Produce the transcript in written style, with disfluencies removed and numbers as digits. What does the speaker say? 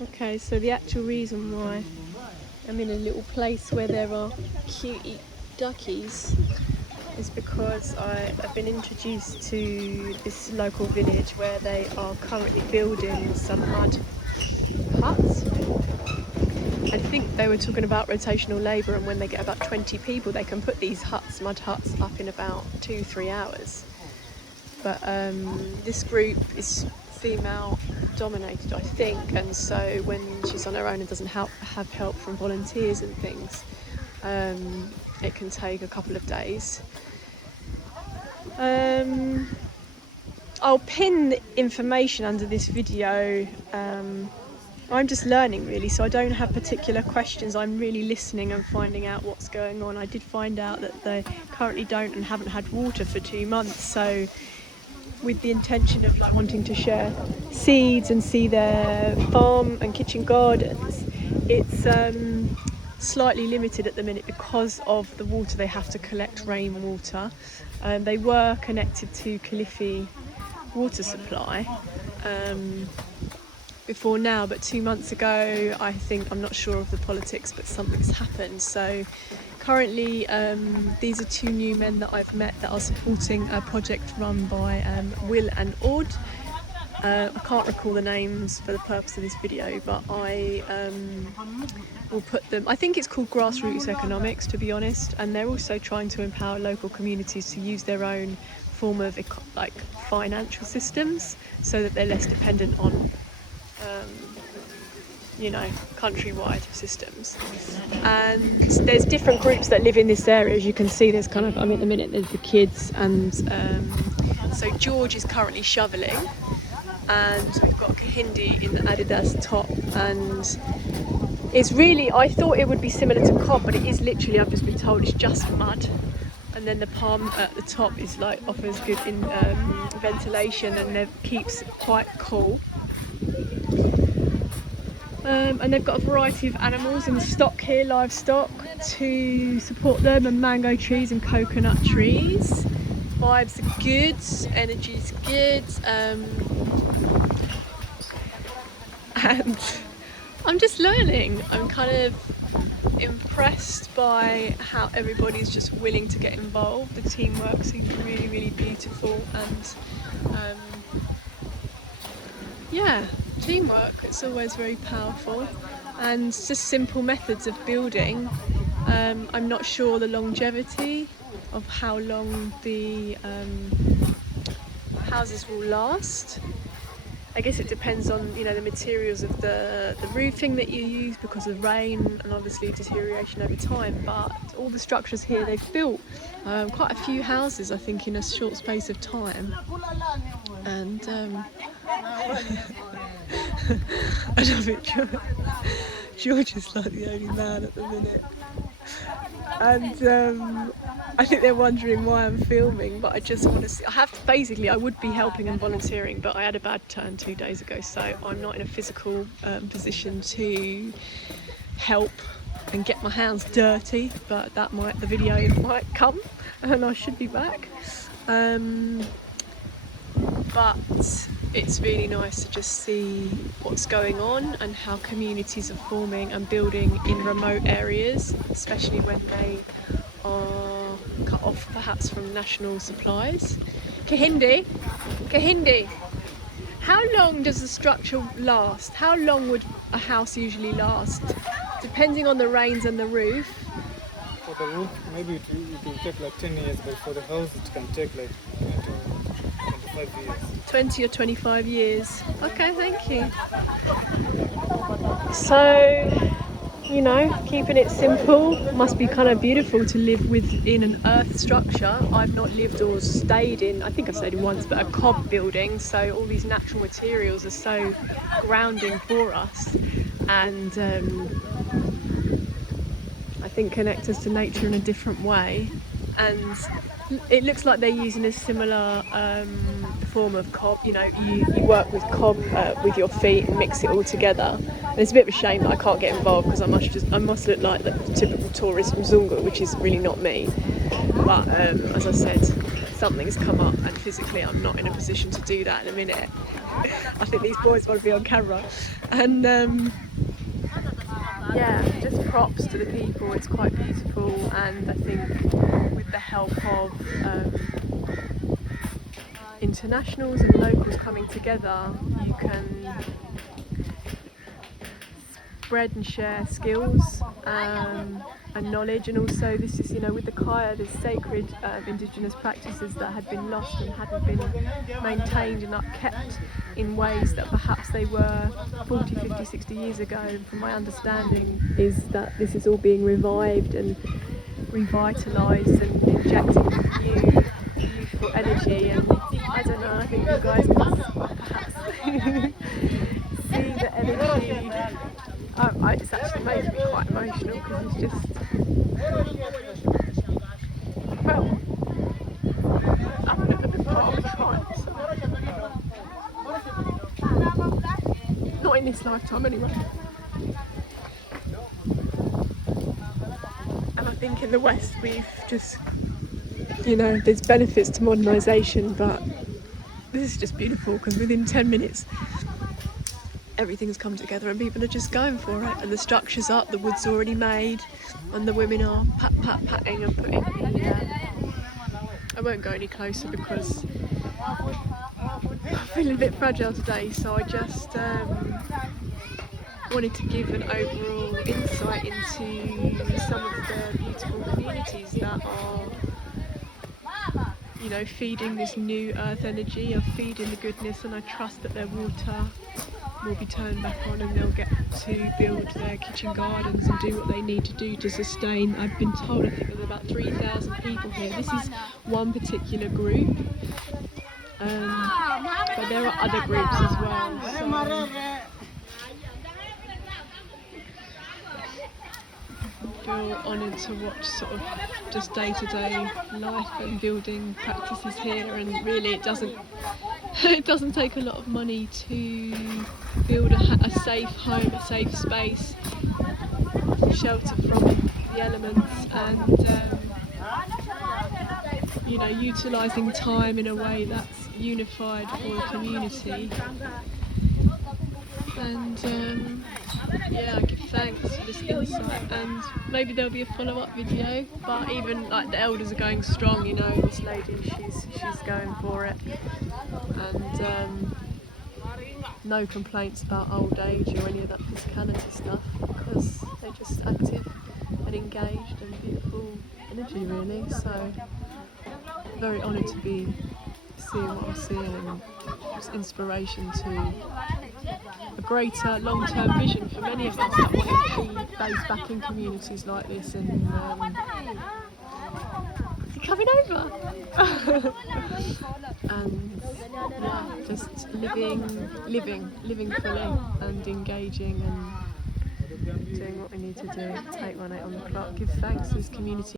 Okay, so the actual reason why I'm in a little place where there are cutie duckies is because I have been introduced to this local village where they are currently building some mud huts. I think they were talking about rotational labour, and when they get about 20 people they can put these mud huts up in about 2-3 hours. But this group is female dominated, I think, and so when she's on her own and doesn't have help from volunteers and things, it can take a couple of days. I'll pin the information under this video. I'm just learning really, so I don't have particular questions. I'm really listening and finding out what's going on. I did find out that they currently don't and haven't had water for 2 months, so with the intention of like wanting to share seeds and see their farm and kitchen gardens, it's slightly limited at the minute because of the water they have to collect, rainwater. They were connected to Kilifi water supply before now, but 2 months ago, I think, I'm not sure of the politics, but something's happened. So currently these are 2 new men that I've met that are supporting a project run by Will and Aud. I can't recall the names for the purpose of this video, but I will put them. I think it's called grassroots economics, to be honest, and they're also trying to empower local communities to use their own form of like financial systems so that they're less dependent on countrywide systems. And there's different groups that live in this area. As you can see, there's kind of, at the minute there's the kids, and so George is currently shoveling, and we've got Kahindi in the Adidas top, and it's really, I thought it would be similar to cob, but it is literally, I've just been told, it's just mud, and then the palm at the top is like offers good ventilation and it keeps quite cool. And they've got a variety of animals in stock here, livestock, to support them, and mango trees and coconut trees. Vibes are good, energy's good, and I'm just learning. I'm kind of impressed by how everybody's just willing to get involved. The teamwork seems really, really beautiful, and yeah. Teamwork, it's always very powerful, and just simple methods of building. I'm not sure the longevity of how long the houses will last. I guess it depends on the materials of the roofing that you use because of rain and obviously deterioration over time, but all the structures here, they've built quite a few houses, I think, in a short space of time. And I love it. George is like the only man at the minute, and I think they're wondering why I'm filming, but I just want to see. I would be helping and volunteering, but I had a bad turn 2 days ago, so I'm not in a physical position to help and get my hands dirty, but the video might come and I should be back. But it's really nice to just see what's going on and how communities are forming and building in remote areas, especially when they are cut off perhaps from national supplies. Kahindi, how long does the structure last? How long would a house usually last? Depending on the rains and the roof. For the roof, maybe it will take like 10 years, but for the house it can take like 25 years. 20 or 25 years. Okay, thank you. So, keeping it simple must be kind of beautiful to live within an earth structure. I've not lived or stayed in, I think I've stayed in once, but a cob building, so all these natural materials are so grounding for us, and I think connect us to nature in a different way. And it looks like they're using a similar form of cob. You work with cob with your feet and mix it all together. And it's a bit of a shame that I can't get involved because I must look like the typical tourist from Zunga, which is really not me. But as I said, something's come up, and physically I'm not in a position to do that in a minute. I think these boys want to be on camera. And yeah, just props to the people. It's quite beautiful, and I think with the help of internationals and locals coming together, you can spread and share skills and knowledge. And also this is, you know, with the kaya, there's sacred indigenous practices that had been lost and hadn't been maintained and not kept in ways that perhaps they were 40, 50, 60 years ago. And from my understanding is that this is all being revived and revitalised and injecting new youthful energy. And I don't know, I think you guys can perhaps see the energy. It's actually making me quite emotional because it's just, well, I've never been part of a tribe, so. Not in this lifetime anyway. And I think in the West we've just, you know, there's benefits to modernisation, but this is just beautiful because within 10 minutes everything's come together and people are just going for it, and the structure's up, the wood's already made, and the women are patting and putting the I won't go any closer because I'm feeling a bit fragile today, so I just wanted to give an overall insight into some of the beautiful communities that are, you know, feeding this new earth energy, are feeding the goodness, and I trust that their water will be turned back on and they'll get to build their kitchen gardens and do what they need to do to sustain. I've been told, I think there's about 3,000 people here. This is one particular group, but there are other groups as well. So I feel honoured to watch sort of just day-to-day life and building practices here, and really it doesn't take a lot of money to build a safe home, a safe space, shelter from the elements, and you know, utilising time in a way that's unified for the community. And yeah, I give thanks for this insight, and maybe there'll be a follow-up video, but even like the elders are going strong, you know, this lady, she's going for it, and no complaints about old age or any of that physicality stuff, because they're just active and engaged and beautiful energy really. So very honoured to be seeing what I'm seeing, and just inspiration to a greater long-term vision for many of us that want to be based back in communities like this. And you're coming over. And yeah, just living fully and engaging and doing what we need to do. 818 on the clock. Give thanks to this community.